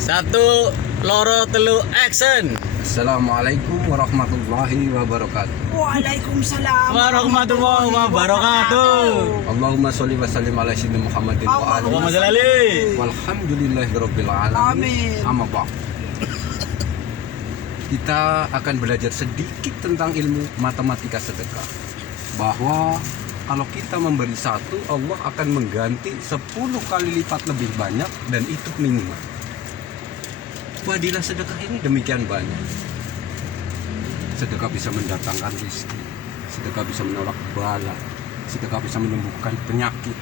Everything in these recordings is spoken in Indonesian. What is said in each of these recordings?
Satu, loro, telu, action. Assalamualaikum warahmatullahi wabarakatuh. Waalaikumsalam Warahmatullahi wabarakatuh. Allahumma sholli wa sallim ala sayyidina Muhammadin wa alihi Allahumma sholli alaihi. walhamdulillahirabbil alamin. Amin. Amma ba'd. Kita akan belajar sedikit tentang ilmu matematika sedekah. Bahwa kalau kita memberi satu, Allah akan mengganti 10 kali lipat lebih banyak, dan itu minimal. Fadilah sedekah ini demikian banyak. Sedekah bisa mendatangkan rezeki, sedekah bisa menolak bala, sedekah bisa menyembuhkan penyakit,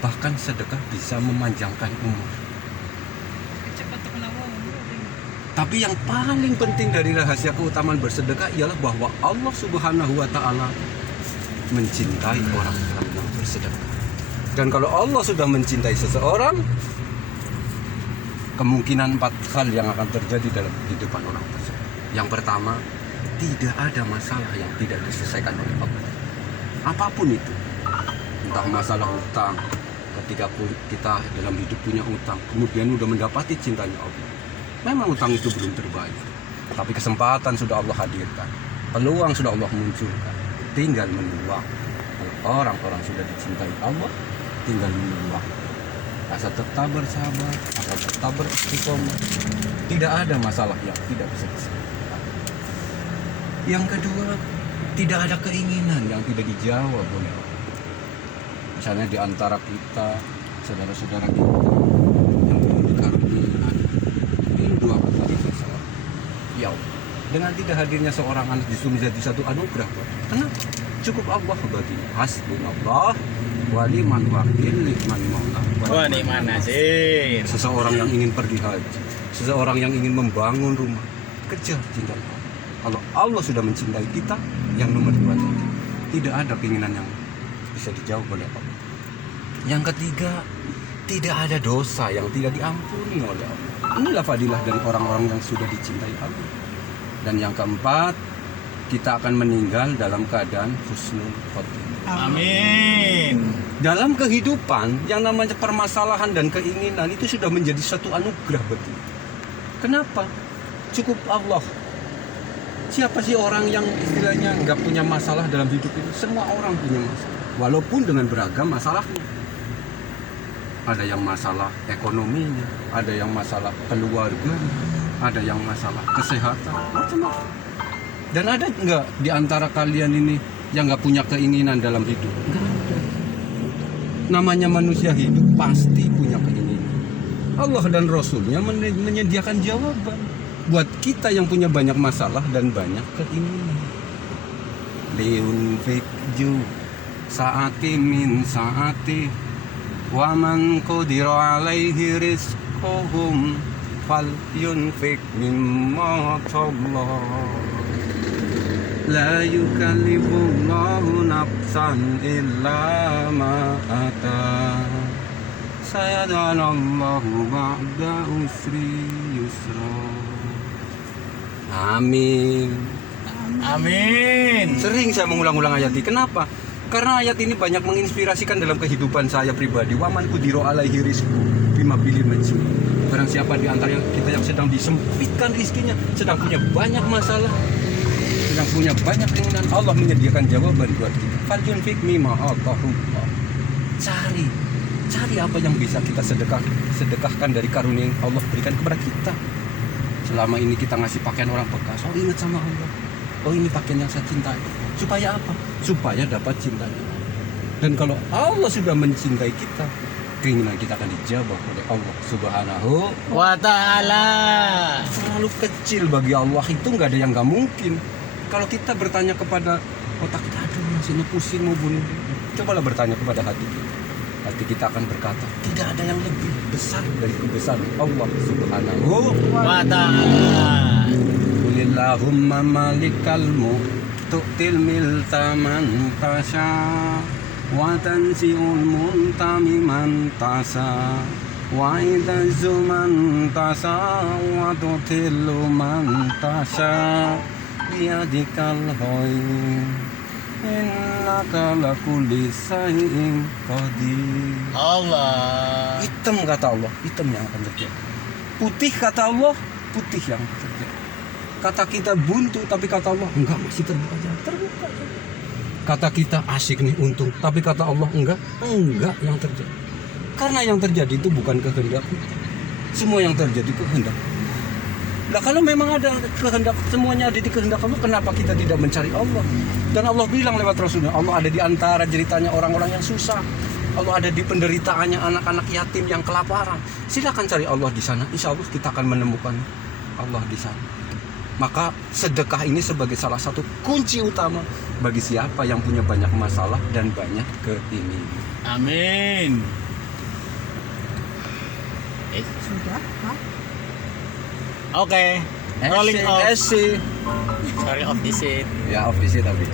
bahkan sedekah bisa memanjangkan umur. Tapi yang paling penting dari rahasia keutamaan bersedekah ialah bahwa Allah Subhanahu wa Ta'ala mencintai orang-orang yang bersedekah. Dan kalau Allah sudah mencintai seseorang, kemungkinan 4 hal yang akan terjadi dalam kehidupan orang tersebut. Yang pertama, tidak ada masalah yang tidak diselesaikan oleh Allah. Apapun itu, entah masalah utang, ketika kita dalam hidup punya utang, kemudian sudah mendapati cintanya Allah. Memang utang itu belum terbayar, tapi kesempatan sudah Allah hadirkan, peluang sudah Allah munculkan, tinggal menunggu. Kalau orang-orang sudah dicintai Allah, tinggal menunggu. Asal tetap bersabar, asal tetap beristiqomah, tidak ada masalah yang tidak bisa diselesaikan. Yang kedua, tidak ada keinginan yang tidak dijawab oleh Allah. Misalnya di antara kita, saudara-saudara kita yang belum dikaruniai, ini dua kali seseorang. Ya Allah, dengan tidak hadirnya seorang anak justru menjadi satu anugerah. Kenapa? Cukup Allah baginya. Hasbunallah wa ni'mal wakil, ni'mal maula. Wah, nih mana sih? Seseorang yang ingin pergi haji, seseorang yang ingin membangun rumah, kejar cinta Allah. Kalau Allah sudah mencintai kita, yang nomor 2 tadi, tidak ada keinginan yang bisa dijawab oleh Allah. Yang ketiga, tidak ada dosa yang tidak diampuni oleh Allah. Inilah fadilah dari orang-orang yang sudah dicintai Allah. Dan yang keempat, kita akan meninggal dalam keadaan husnul khotimah. Amin. Dalam kehidupan, yang namanya permasalahan dan keinginan itu sudah menjadi satu anugerah bagi kita. Kenapa? Cukup Allah. Siapa sih orang yang istilahnya nggak punya masalah dalam hidup ini? Semua orang punya masalah, walaupun dengan beragam masalahnya. Ada yang masalah ekonominya, ada yang masalah keluarga, ada yang masalah kesehatan, macam-macam. Dan ada nggak di antara kalian ini yang nggak punya keinginan dalam hidup? Nggak ada. Namanya manusia hidup pasti punya keinginan. Allah dan Rasulnya menyediakan jawaban buat kita yang punya banyak masalah dan banyak keinginan. Liunfik ju saati min saati wa man qudira alaihi rizquhum fal yunfik mimma Allah. La yukallifullahu nafsan illa ma ata. Sayaj'alullahu ba'da usri yusra. Amin. Amin. Sering saya mengulang-ulang ayat ini. Kenapa? Karena ayat ini banyak menginspirasikan dalam kehidupan saya pribadi. Waman kudiro alaihi rizku bima pilih majmu. Barang siapa di antara kita yang sedang disempitkan rizkinya, sedang punya banyak masalah, sedang punya banyak keinginan, Allah menyediakan jawaban buat kita. Falyunfik mimma atahullah. Cari apa yang bisa kita sedekahkan dari karunia yang Allah berikan kepada kita. Selama ini kita ngasih pakaian orang bekas, oh ingat sama Allah, oh ini pakaian yang saya cintai. Supaya apa? Supaya dapat cintanya. Dan kalau Allah sudah mencintai kita, keinginan kita akan dijawab oleh Allah Subhanahu Wa ta'ala. Terlalu kecil bagi Allah itu, nggak ada yang nggak mungkin. Kalau kita bertanya kepada otak kita, aduh masih pusing mau bunuh diri. Cobalah bertanya kepada hati kita. Hati kita akan berkata, tidak ada yang lebih besar dari kebesaran Allah Subhanahu Wa ta'ala. Qulillahumma malikal mulk tu'til milka man tasha wa tanzi'ul mulka mimman tasha wa idazzu man tasha wa tu'tillu man tasha biyadikal khair innaka lakulli syai'in qadir. Allah. Hitam kata Allah, hitam yang akan terjadi. putih kata Allah, putih yang terjadi. Kata kita buntu, tapi kata Allah enggak, masih terbuka aja, terbuka aja. Kata kita asik nih untung, tapi kata Allah enggak yang terjadi. Karena yang terjadi itu bukan kehendak. Semua yang terjadi kehendak. Nah kalau memang ada kehendak, semuanya ada di kehendak Allah, kenapa kita tidak mencari Allah? Dan Allah bilang lewat Rasulnya, Allah ada di antara ceritanya orang-orang yang susah. Allah ada di penderitaannya anak-anak yatim yang kelaparan. Silakan cari Allah di sana. Insya Allah kita akan menemukan Allah di sana. Maka sedekah ini sebagai salah satu kunci utama bagi siapa yang punya banyak masalah dan banyak keinginan. Amin. Sudah, Pak. Oke. Rolling off. SC. Sorry, off the seat. Ya, off di sini tapi.